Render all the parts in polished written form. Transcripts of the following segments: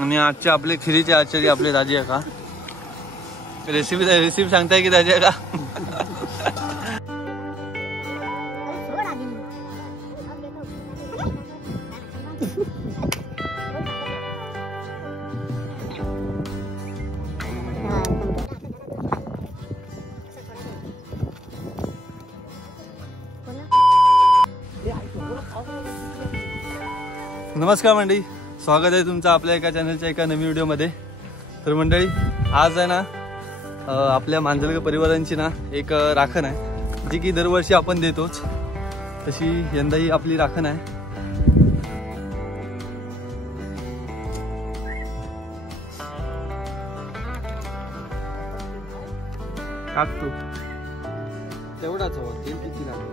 आणि आजचे आपले खिरीचे आचार्य आपले दाजी आहे का? रेसिपी सांगताय की दाजी आहे का? नमस्कार मंडळी, स्वागत आहे तुमचं आपल्या एका चॅनलच्या एका नवीन व्हिडिओमध्ये. तर मंडळी, आज आहे ना आपल्या मांजरकर परिवारांची ना एक राखण आहे, जी की दरवर्षी आपण देतोच. तशी यंदाही आपली राखण आहे. टाकतो तेवढाच हवा, तेल किती लागतं?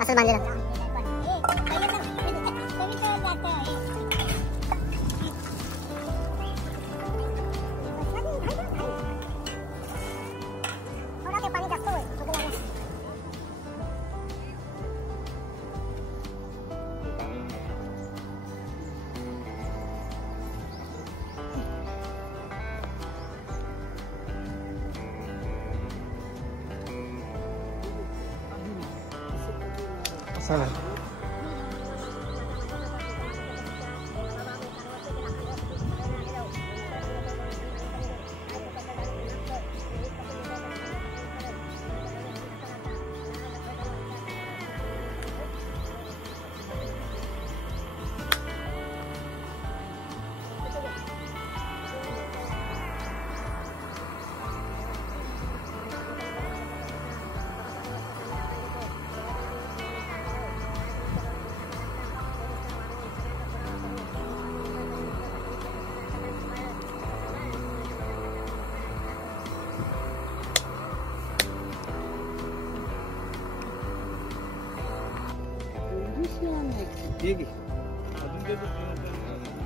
असं बांधलेलं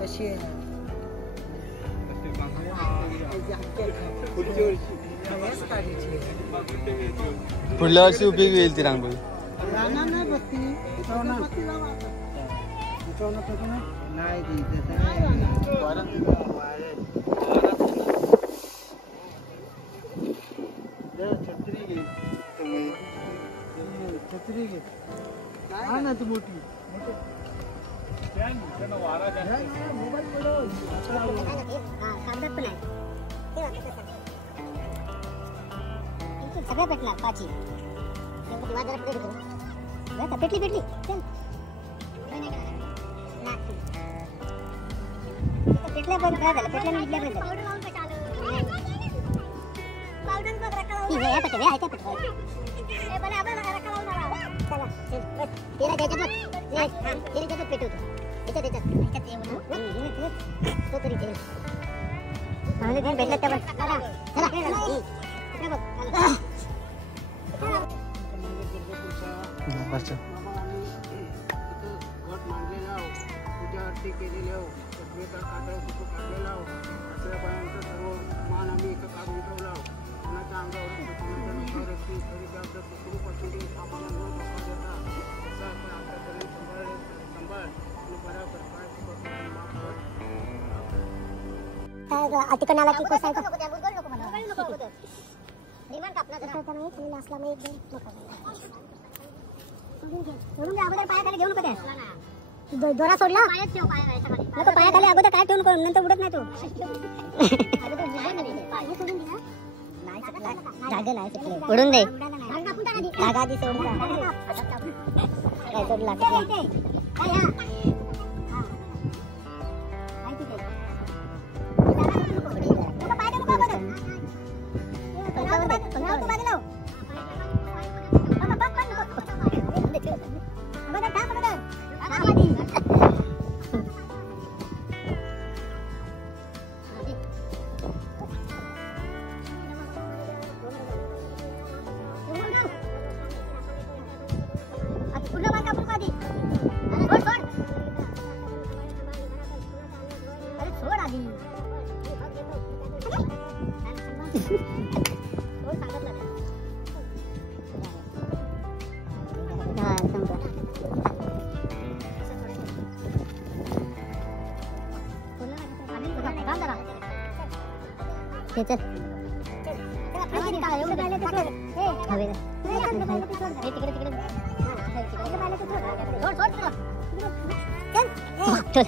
कशी आहे पुढल्या वर्षी उपयोगी येईल ती रांगोळी. छत्री घे ना तू मोठी सगळं पेटला पाची पेटली पेटली पेटल्या पण काय झालं पेटल्या निघल्या अतिकणाला की कोसाय का रिमान कापना जरा तर नाही खाली असला मग एकदम सोडून दे अगोदर पाया खाली घेऊन नको ते दोरा सोडला पायात ठेव नको पाया खाली अगोदर काय ठेवून कोण नंतर उडत नाही तो अगोदर पाय सोडून दे नाही जागे नाही सुटले उडून दे जागा आधी सोडून काय सोडला पूर्ण बांधा पूर्ण आधी सोड सोड ओके चल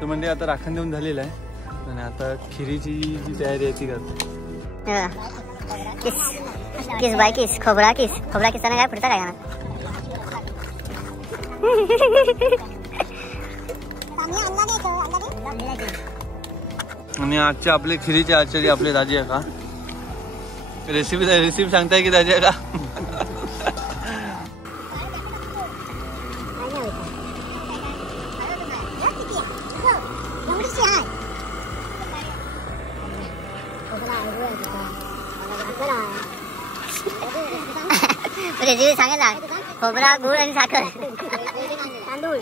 तर म्हणजे आता राखण देऊन झालेलं आहे आणि आता खिरीची जी तयारी आहे ती करतो. किस बाय किस खोबरा किसताना काय पुढचा काय गाणं आणि आजचे आपले खिरीचे आचार्य आपले दाजी आहे का? रेसिपी सांगताय की दाजी आहे का? रेसिपी सांगेल ना खोबरा गुळ आणि साखर तांदूळ.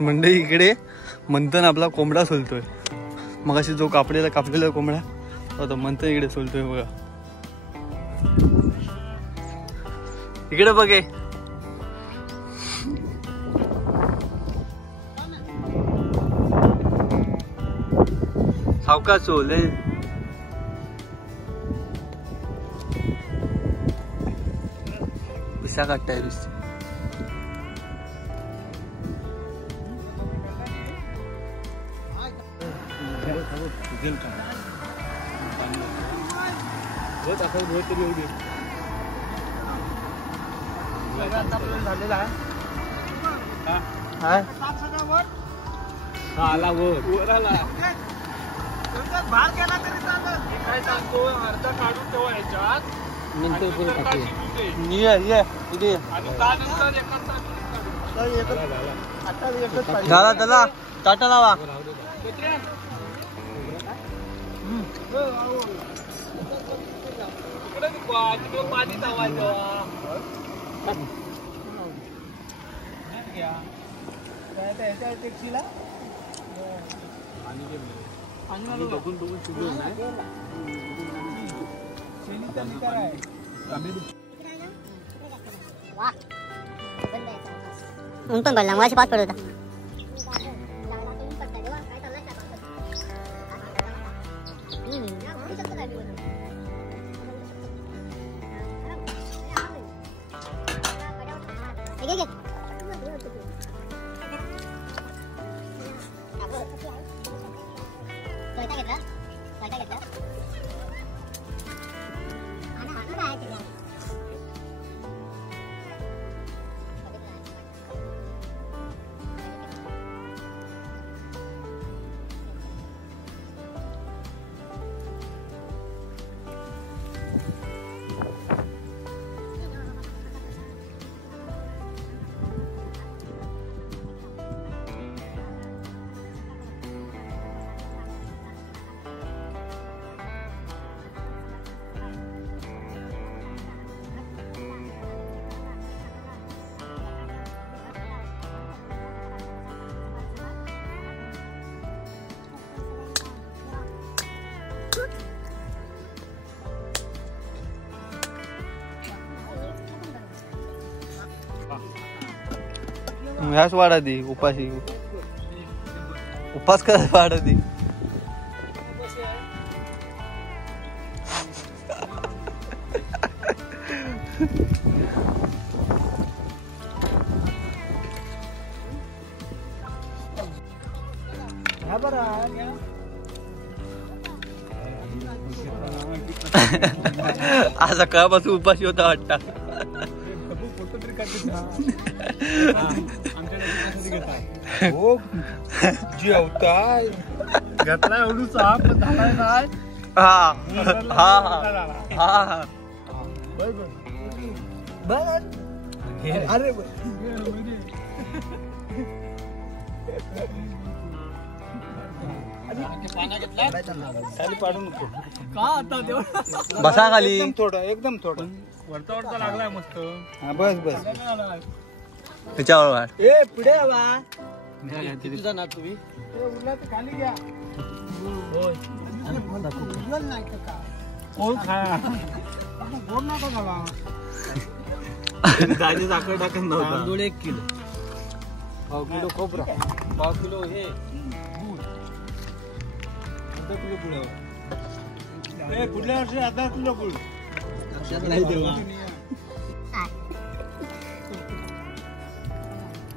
म्हणजे इकडे मंथन आपला कोंबडा सोलतोय. मग अशी जो कापलेला कोंबडा आता मंथन इकडे सोलतोय बघा. इकडे बघे सावकाश सोल पिसा काटताय नुसती. झालेला आहे आला वर आला बाहेर गेला तरी चालेल. काय सांगतो अर्धा काढून ठेवा याच्यात नंतर झाला त्याला टाटा लावा. पाणी ऊन पण पडला मगाशी पाच पडत होता. ह्याच वाढा दी उपाशी उपास करायला वाढा दी. आज सकाळपासून उपाशी होता वाटता. जेवताय घेतलाय एवढूचा पण झालाय नाही. हा हा हा अरे बसा खाली. एकदम थोडं वरता वरता लागलाय मस्त. हा बस बस. त्याच्यावर वाढ. ए पुढे आवा. तुझा ना तुम्ही उरला तर खाली घ्या. दाजी साखर टाकत नव्हता. तांदूळ 1 किलो. 1 किलो खोबरा. 1 किलो हे दूध. अर्धा किलो गुळ. ए पुढल्या वर्षी अर्धा किलो गुळ. नाही देवा.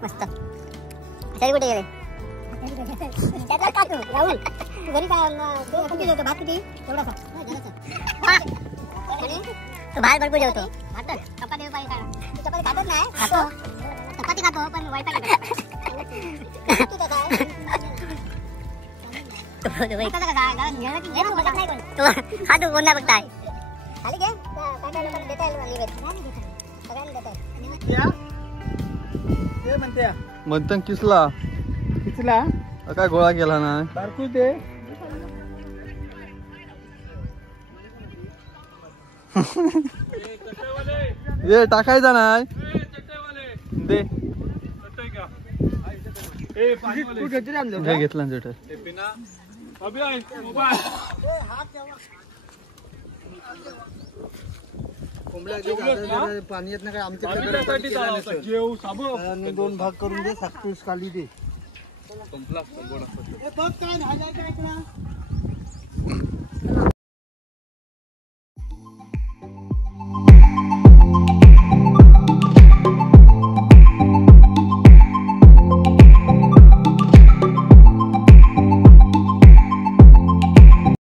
मस्त. तरी कुठे गेले? त्याच्यात का तू राहुल? तू घरी काय किती जेवतो? भात किती? तेवढासा. तू भात भरपूर जेवतो. चपाती चपाती खातच नाही. खातो चपाती खातो पण वाईट हा तू कोणता बघताय? खाली घे. देता ते म्हणते मंथन किसला किचला काय गोळा केला ना. बारकू दे. ये टाकायचा नाही दे. हे घेतला ना तिथे. पाणी येत नाही काय आमच्याकडे. जेव साबू 2 भाग करून दे. साखर खाली दे.